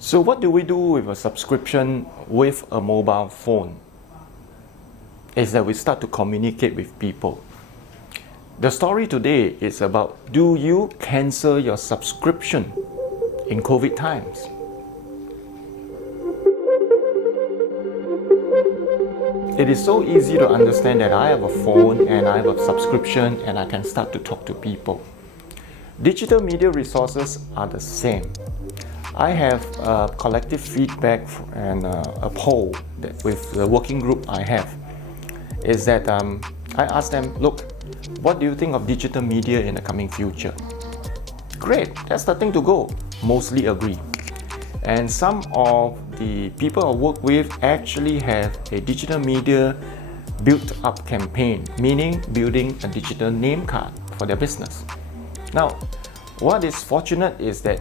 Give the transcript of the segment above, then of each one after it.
So what do we do with a subscription with a mobile phone? Is that we start to communicate with people. The story today is about, do you cancel your subscription in COVID times? It is so easy to understand that I have a phone and I have a subscription and I can start to talk to people. Digital media resources are the same. I have collective feedback and a poll that with the working group I have is that I asked them, look, what do you think of digital media in the coming future? Great, that's the thing to go. Mostly agree. And some of the people I work with actually have a digital media built up campaign, meaning building a digital name card for their business. Now, what is fortunate is that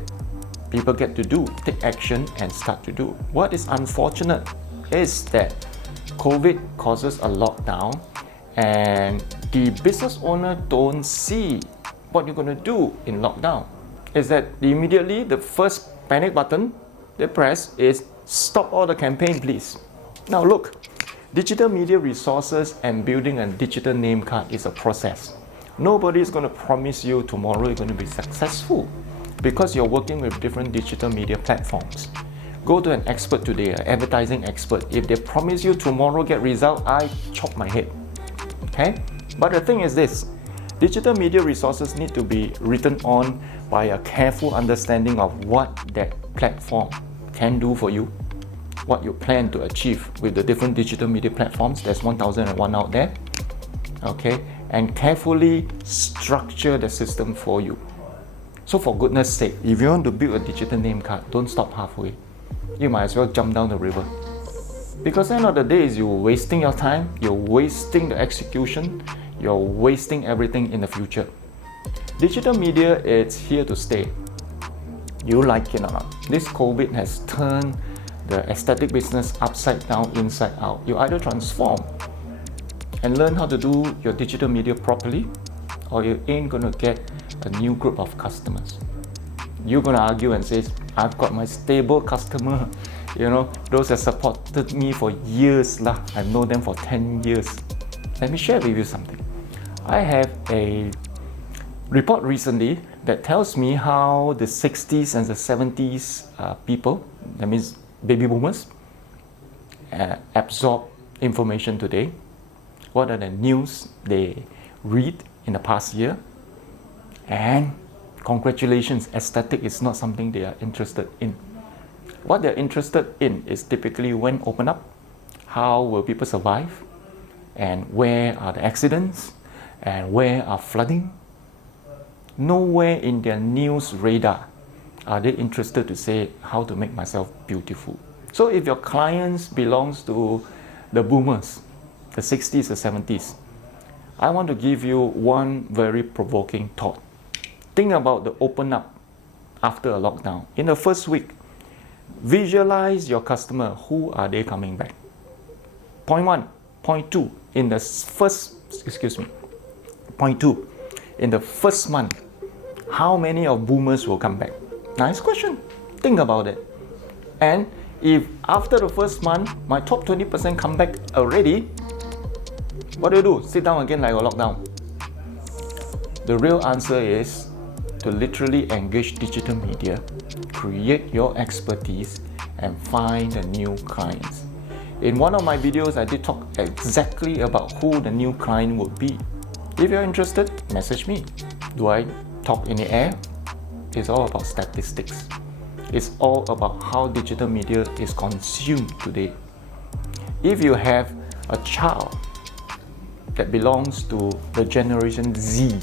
people get to take action and start to do. What is unfortunate is that COVID causes a lockdown and the business owner don't see what you're going to do in lockdown. Is that immediately the first panic button they press is stop all the campaign, please. Now look, digital media resources and building a digital name card is a process. Nobody is going to promise you tomorrow you're going to be successful because you're working with different digital media platforms. Go to an expert today, an advertising expert. If they promise you tomorrow get result, I chop my head. Okay? But the thing is this, digital media resources need to be written on by a careful understanding of what that platform can do for you, what you plan to achieve with the different digital media platforms. There's 1001 out there. Okay? And carefully structure the system for you. So for goodness sake, if you want to build a digital name card, don't stop halfway. You might as well jump down the river. Because at the end of the day, you're wasting your time, you're wasting the execution, you're wasting everything in the future. Digital media, it's here to stay. You like it or not. This COVID has turned the aesthetic business upside down, inside out. You either transform and learn how to do your digital media properly, or you ain't gonna get a new group of customers. You're gonna argue and say, I've got my stable customer, those that supported me for years lah. I've known them for 10 years. Let me share with you something. I have a report recently that tells me how the 60s and the 70s people, that means baby boomers, absorb information today. What are the news they read in the past year? And congratulations, aesthetic is not something they are interested in. What they're interested in is typically when open up, how will people survive, and where are the accidents, and where are flooding. Nowhere in their news radar are they interested to say how to make myself beautiful. So if your clients belongs to the boomers, the 60s or 70s, I want to give you one very provoking thought. Think about the open up after a lockdown. In the first week, visualize your customer. Who are they coming back? Point one. Point two, in the first month, how many of boomers will come back? Nice question. Think about it. And if after the first month, my top 20% come back already, what do? Sit down again like a lockdown. The real answer is to literally engage digital media, create your expertise, and find the new clients. In one of my videos, I did talk exactly about who the new client would be. If you're interested, message me. Do I talk in the air? It's all about statistics. It's all about how digital media is consumed today. If you have a child that belongs to the Generation Z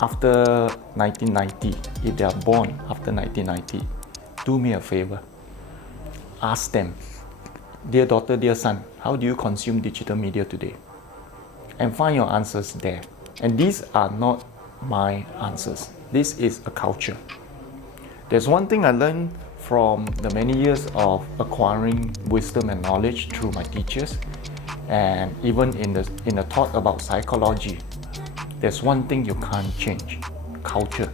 after 1990, if they are born after 1990, do me a favor. Ask them, dear daughter, dear son, how do you consume digital media today? And find your answers there. And these are not my answers. This is a culture. There's one thing I learned from the many years of acquiring wisdom and knowledge through my teachers, and even in the thought about psychology. There's one thing you can't change: culture.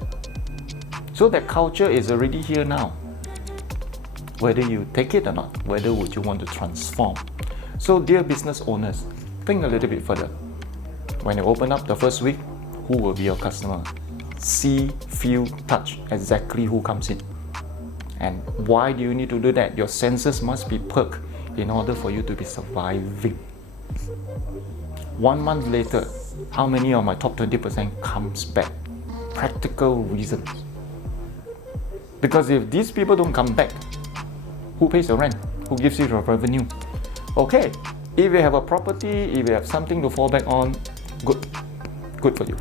So that culture is already here now. whether you take it or not, whether would you want to transform. So dear business owners, think a little bit further. When you open up the first week, who will be your customer? See, feel, touch exactly who comes in. And why do you need to do that? Your senses must be perked in order for you to be surviving. 1 month later, how many of my top 20% comes back? Practical reasons. Because if these people don't come back, who pays the rent? Who gives you the revenue? Okay, if you have a property, if you have something to fall back on, good for you.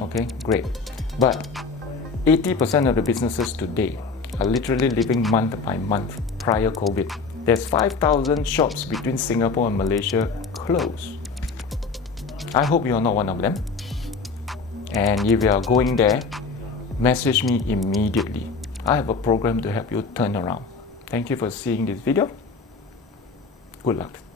Okay, great. But 80% of the businesses today are literally living month by month prior COVID. There's 5,000 shops between Singapore and Malaysia closed. I hope you are not one of them. And if you are going there, message me immediately. I have a program to help you turn around. Thank you for seeing this video. Good luck.